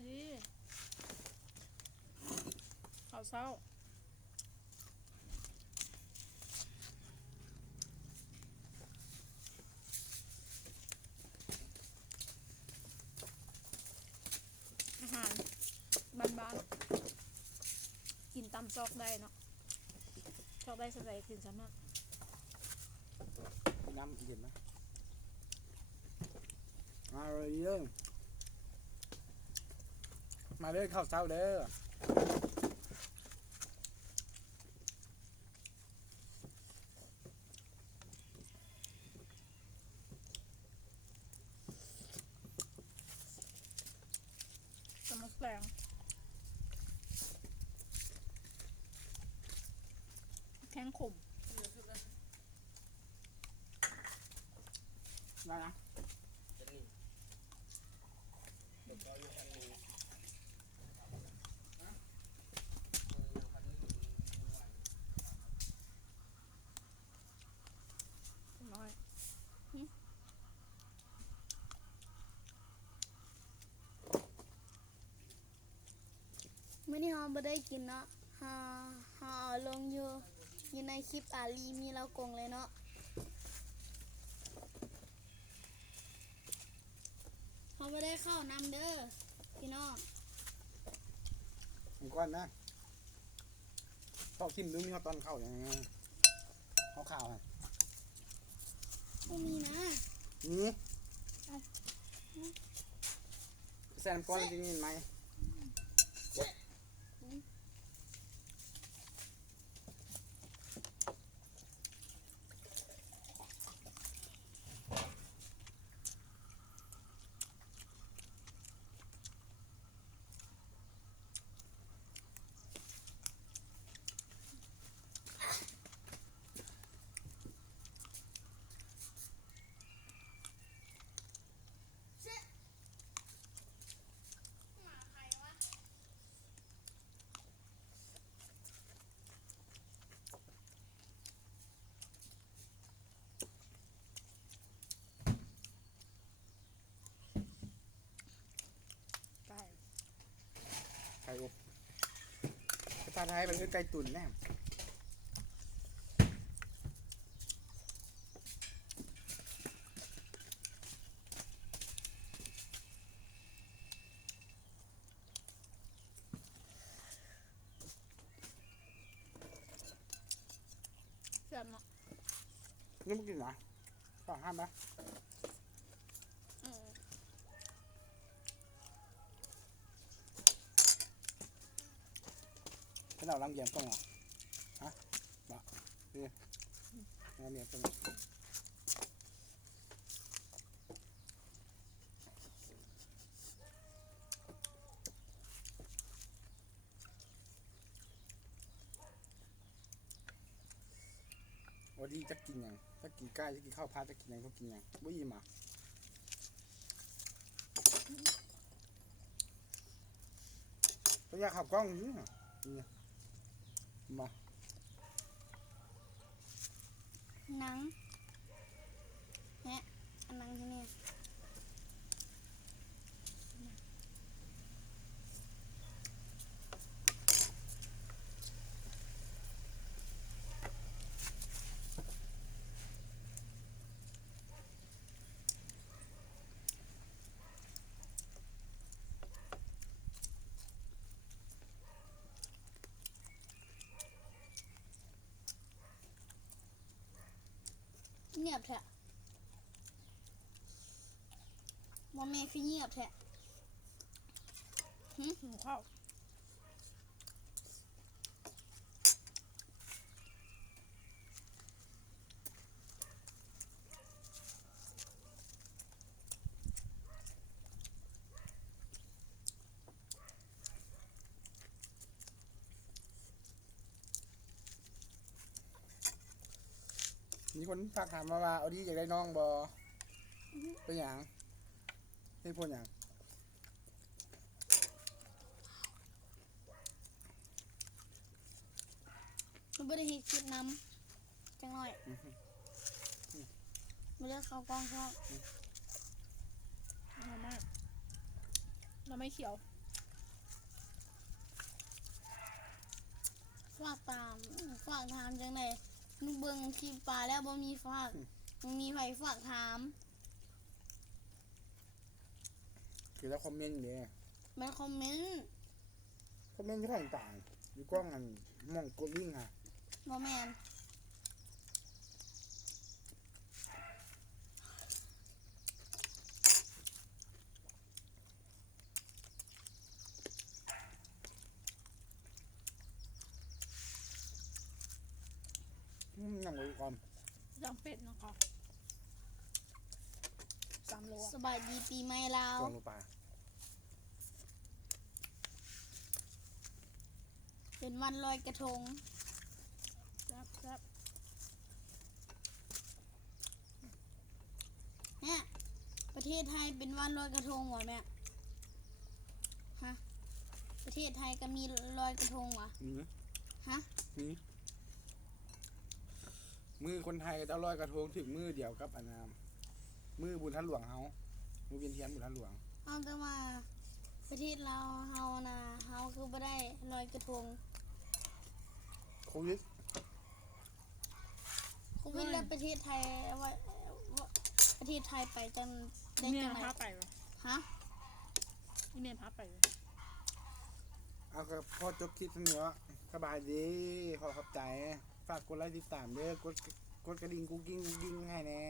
ายดีข้าวเช้าอาหารบ้านๆกินตำซอกได้เนาะซอกได้สบายกินซ้ำอ่ะน้ำเย็นนะมาเลยเด้อมาเด้อข้าวเช้าเด้อตำมะแกงแข้งขมได้นะน้อยมื้อนี้เราบ่ได้กินเนาะเราเอาลงอยู่ในคลิปอาลีมีเรากงเลยเนาะเราบ่ได้เข้านำเด้อพี่น้อง มีก้อนนะตอกทิมดูมีเขาตอนเข้าอย่างเงี้ยเขาข่าวอ่ะ บ่มีนะ นี่แซมก้อนจริงๆไหมไก่ ไก่อบภาษาไทยเป็นไก่ตุ๋นแน่แซ่บเนาะ นี่ไม่กินเหรอต้องห้ามไหม อืม ถ้าเราล้างเยี่ยมต้องเหรอฮะบ่นี่ล้างเยี่ยมต้องวันนี้จะกินยังจะกินไก่จะกินข้าวผัดจะกินยังเขากินยังบ่ยิ้มอ่ะตัวอยากขับกล้องนี่นี่มา หนังเนี่ยอันหนังที่นี่ เงียบแท้บ่แม่คือเงียบแท้ หิวข้าว มีคนฝากถามมาว่าเอาดีอยากได้น้องบอเป็นอย่างให้พูดอย่าง มันบ่ได้เฮ็ดคลิปนำจังหน่อยบ่ได้เข้ากล้องชอบ เราไม่เขียว ฝากตามฝากถามจังไดนึกเบิ่งคลิปปลาแล้วบ่มีฝากบ่มีไผฝากถาม คือแล้วคอมเมนต์เนี่ย มาคอมเมนต์ คอมเมนต์ที่ต่างๆอยู่กล้องอันมองกดลิงก์ค่ะ บ่แม่น นั่งไว้ก่อน ย่างเป็ดนะคะ3 โล สบายดีปีใหม่ลาว กองลูกปลา เป็นวันลอยกระทง แซ่บ แม่ประเทศไทยเป็นวันลอยกระทงเหรอแม่ฮะประเทศไทยก็มีลอยกระทงเหรอ นี่ ฮะ นี่มือคนไทยจะลอยกระทงถึงมือเดียวกับอันนามมือบุญท่านหลวงเฮามือเวียนเทียนบุญท่านหลวง เอาแต่ว่าประเทศเราวเฮานะเฮาคือบ่ได้ลอยกระทง โควิด โควิดแล้วประเทศไทยว่าประเทศไทยไปจนได้ เมีย จัง น ไหน พาไปวะ ฮะ เมียนพาไปวะ เอาก็พอจบคลิปนี้วะสบายดีขอขอบใจฝากกดไลค์ติดตามเด้อกดกระดิ่งกุ้งกิ้งให้แน่